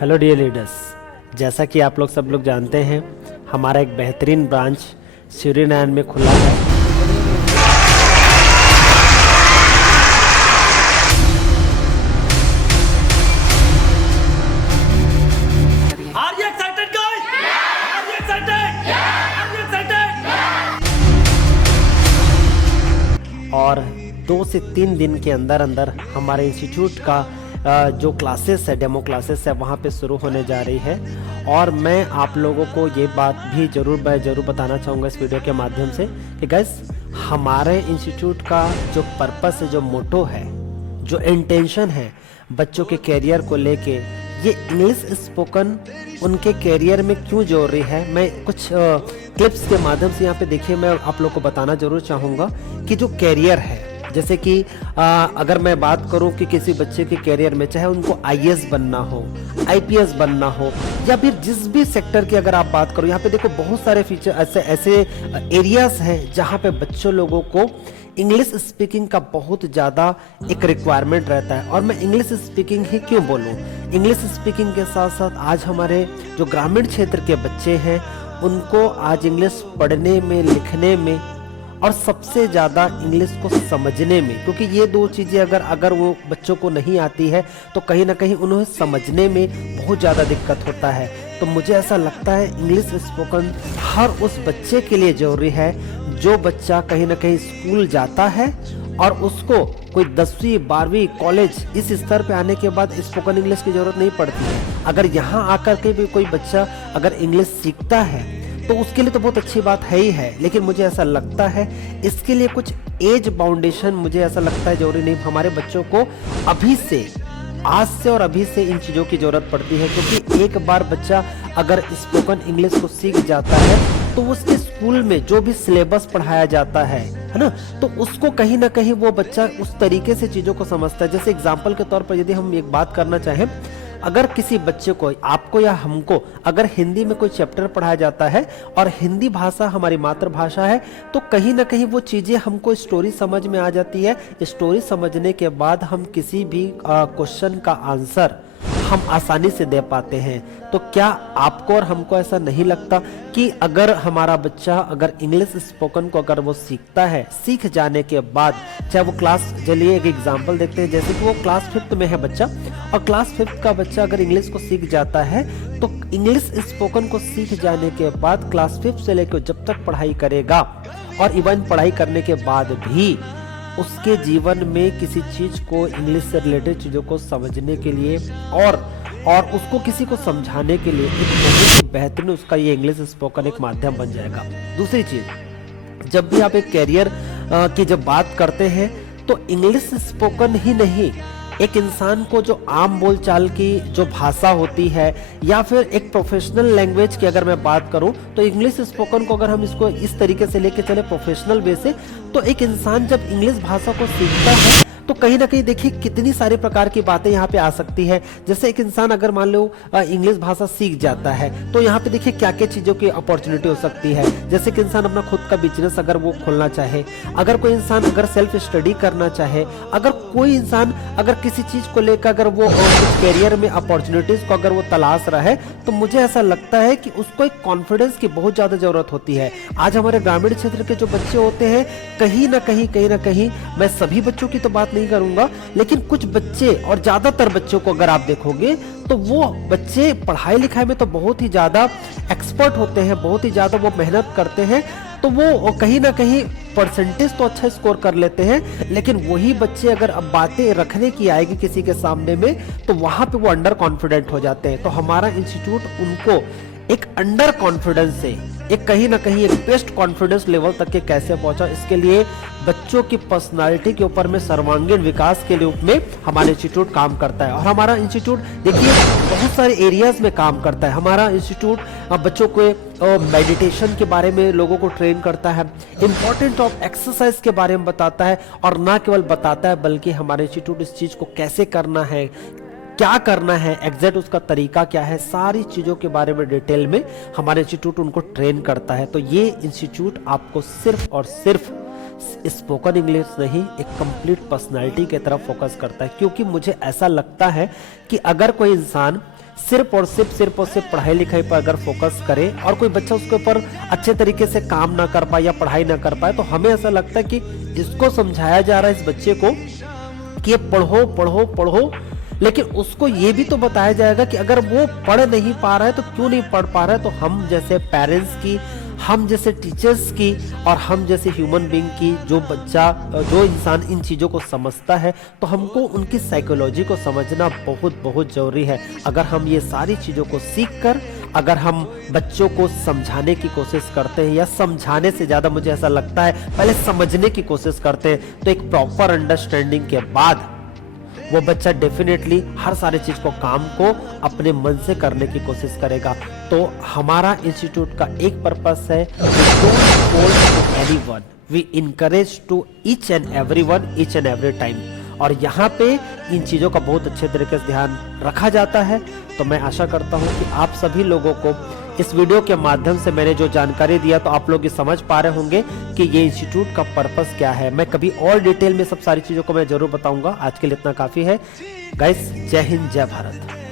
Hello dear leaders, जैसा कि आप लोग सब लोग जानते हैं, हमारा एक बेहतरीन ब्रांच सूर्यनारायण में खुला है। Are you excited, guys? Are you excited? Are you excited? और 2 से 3 दिन के अंदर अंदर हमारे इंस्टीट्यूट का जो क्लासेस है, डेमो क्लासेस है, वहाँ पे शुरू होने जा रही है। और मैं आप लोगों को ये बात भी ज़रूर बताना चाहूँगा इस वीडियो के माध्यम से कि गाइस, हमारे इंस्टीट्यूट का जो पर्पस है, जो मोटो है, जो इंटेंशन है बच्चों के कैरियर को लेके, ये इंग्लिश स्पोकन उनके कैरियर में क्यों जोड़ रही है, मैं कुछ क्लिप्स के माध्यम से यहाँ पे देखिए मैं आप लोग को बताना जरूर चाहूँगा कि जो कैरियर है, जैसे कि अगर मैं बात करूं कि किसी बच्चे के कैरियर में, चाहे उनको आईएएस बनना हो, आईपीएस बनना हो, या फिर जिस भी सेक्टर की अगर आप बात करो, यहाँ पे देखो बहुत सारे फीचर ऐसे एरियाज हैं जहाँ पे बच्चों लोगों को इंग्लिश स्पीकिंग का बहुत ज़्यादा एक रिक्वायरमेंट रहता है। और मैं इंग्लिश स्पीकिंग ही क्यों बोलूँ, इंग्लिश स्पीकिंग के साथ साथ आज हमारे जो ग्रामीण क्षेत्र के बच्चे हैं उनको आज इंग्लिश पढ़ने में, लिखने में और सबसे ज़्यादा इंग्लिश को समझने में, क्योंकि ये 2 चीज़ें अगर वो बच्चों को नहीं आती है तो कहीं ना कहीं उन्हें समझने में बहुत ज़्यादा दिक्कत होता है। तो मुझे ऐसा लगता है इंग्लिश स्पोकन हर उस बच्चे के लिए ज़रूरी है जो बच्चा कहीं ना कहीं स्कूल जाता है और उसको कोई 10वीं 12वीं कॉलेज इस स्तर पे आने के बाद स्पोकन इंग्लिश की ज़रूरत नहीं पड़ती है। अगर यहाँ आकर के भी कोई बच्चा अगर इंग्लिश सीखता है तो उसके लिए तो बहुत अच्छी बात है ही है, लेकिन मुझे ऐसा लगता है इसके लिए कुछ एज बाउंडेशन मुझे ऐसा लगता है जरूरी नहीं। हमारे बच्चों को अभी से, आज से और अभी से इन चीज़ों की ज़रूरत पड़ती है, क्योंकि एक बार बच्चा अगर स्पोकन इंग्लिश को सीख जाता है तो उसके स्कूल में जो भी सिलेबस पढ़ाया जाता है ना, तो उसको कहीं ना कहीं वो बच्चा उस तरीके से चीज़ों को समझता है। जैसे एग्जाम्पल के तौर पर यदि हम एक बात करना चाहें, अगर किसी बच्चे को, आपको या हमको, अगर हिंदी में कोई चैप्टर पढ़ाया जाता है और हिंदी भाषा हमारी मातृभाषा है, तो कहीं ना कहीं वो चीज़ें हमको स्टोरी समझ में आ जाती है। स्टोरी समझने के बाद हम किसी भी क्वेश्चन का आंसर हम आसानी से दे पाते हैं। तो क्या आपको और हमको ऐसा नहीं लगता कि अगर हमारा बच्चा अगर इंग्लिश स्पोकन को अगर वो सीखता है, सीख जाने के बाद, चाहे वो क्लास, चलिए एक एग्जांपल देखते हैं, जैसे कि वो क्लास 5th में है बच्चा, और क्लास 5th का बच्चा अगर इंग्लिश को सीख जाता है तो इंग्लिश स्पोकन को सीख जाने के बाद क्लास 5th से लेकर जब तक पढ़ाई करेगा, और इवन पढ़ाई करने के बाद भी उसके जीवन में किसी चीज को, इंग्लिश से रिलेटेड चीजों को समझने के लिए और उसको किसी को समझाने के लिए एक बहुत ही बेहतरीन उसका ये इंग्लिश स्पोकन एक माध्यम बन जाएगा। दूसरी चीज, जब भी आप एक कैरियर की जब बात करते हैं तो इंग्लिश स्पोकन ही नहीं, एक इंसान को जो आम बोलचाल की जो भाषा होती है, या फिर एक प्रोफेशनल लैंग्वेज की अगर मैं बात करूं, तो इंग्लिश स्पोकन को अगर हम इसको इस तरीके से लेके चले प्रोफेशनल वे से, तो एक इंसान जब इंग्लिश भाषा को सीखता है तो कहीं ना कहीं देखिए कितनी सारी प्रकार की बातें यहाँ पे आ सकती है। जैसे एक इंसान अगर मान लो इंग्लिश भाषा सीख जाता है तो यहाँ पे देखिए क्या क्या चीज़ों की अपॉर्चुनिटी हो सकती है। जैसे कि इंसान अपना खुद का बिजनेस अगर वो खोलना चाहे, अगर कोई इंसान अगर सेल्फ स्टडी करना चाहे, अगर कोई इंसान अगर किसी चीज़ को लेकर अगर वो कुछ कैरियर में अपॉर्चुनिटीज़ को अगर वो तलाश रहा है, तो मुझे ऐसा लगता है कि उसको एक कॉन्फिडेंस की बहुत ज़्यादा ज़रूरत होती है। आज हमारे ग्रामीण क्षेत्र के जो बच्चे होते हैं, कहीं ना कहीं, मैं सभी बच्चों की तो बात नहीं करूंगा, लेकिन कुछ बच्चे और ज्यादातर बच्चों को अगर आप देखोगे तो वो बच्चे पढ़ाई लिखाई में तो बहुत ही ज्यादा एक्सपर्ट होते हैं, बहुत ही ज्यादा वो मेहनत करते हैं, तो वो कहीं ना कहीं परसेंटेज तो अच्छा स्कोर कर लेते हैं, लेकिन वही बच्चे अगर अब बातें रखने की आएगी किसी के सामने में तो वहां पे वो अंडर कॉन्फिडेंट हो जाते हैं। तो हमारा इंस्टीट्यूट उनको एक अंडर कॉन्फिडेंस से एक कहीं ना कहीं एक बेस्ट कॉन्फिडेंस लेवल तक के कैसे पहुंचा, इसके लिए बच्चों की पर्सनालिटी के ऊपर में सर्वांगीण विकास के रूप में हमारा इंस्टीट्यूट काम करता है। और हमारा इंस्टीट्यूट देखिए बहुत सारे एरियाज में काम करता है। हमारा इंस्टीट्यूट बच्चों को मेडिटेशन के बारे में लोगों को ट्रेन करता है, इंपॉर्टेंट ऑफ एक्सरसाइज के बारे में बताता है, और ना केवल बताता है बल्कि हमारे इंस्टीट्यूट इस चीज को कैसे करना है, क्या करना है, एग्जैक्ट उसका तरीका क्या है, सारी चीज़ों के बारे में डिटेल में हमारे इंस्टीट्यूट उनको ट्रेन करता है। तो ये इंस्टीट्यूट आपको सिर्फ और सिर्फ स्पोकन इंग्लिश नहीं, एक कंप्लीट पर्सनालिटी की तरफ फोकस करता है। क्योंकि मुझे ऐसा लगता है कि अगर कोई इंसान सिर्फ और सिर्फ पढ़ाई लिखाई पर अगर फोकस करे और कोई बच्चा उसके ऊपर अच्छे तरीके से काम ना कर पाए या पढ़ाई ना कर पाए, तो हमें ऐसा लगता है कि इसको समझाया जा रहा है इस बच्चे को कि ये पढ़ो पढ़ो पढ़ो, लेकिन उसको ये भी तो बताया जाएगा कि अगर वो पढ़ नहीं पा रहा है तो क्यों नहीं पढ़ पा रहा है। तो हम जैसे पेरेंट्स की, हम जैसे टीचर्स की और हम जैसे ह्यूमन बीइंग की, जो इंसान इन चीज़ों को समझता है, तो हमको उनकी साइकोलॉजी को समझना बहुत बहुत ज़रूरी है। अगर हम ये सारी चीज़ों को सीख कर अगर हम बच्चों को समझाने की कोशिश करते हैं, या समझाने से ज़्यादा मुझे ऐसा लगता है पहले समझने की कोशिश करते हैं, तो एक प्रॉपर अंडरस्टैंडिंग के बाद वो बच्चा डेफिनेटली हर सारे चीज को, काम को अपने मन से करने की कोशिश करेगा। तो हमारा इंस्टीट्यूट का एक पर्पस है, we encourage to each and everyone each and every time. और यहाँ पे इन चीज़ों का बहुत अच्छे तरीके से ध्यान रखा जाता है। तो मैं आशा करता हूँ कि आप सभी लोगों को इस वीडियो के माध्यम से मैंने जो जानकारी दिया, तो आप लोग ये समझ पा रहे होंगे कि ये इंस्टीट्यूट का पर्पस क्या है। मैं कभी और डिटेल में सब सारी चीज़ों को मैं जरूर बताऊंगा। आज के लिए इतना काफ़ी है गाइस। जय हिंद, जय भारत।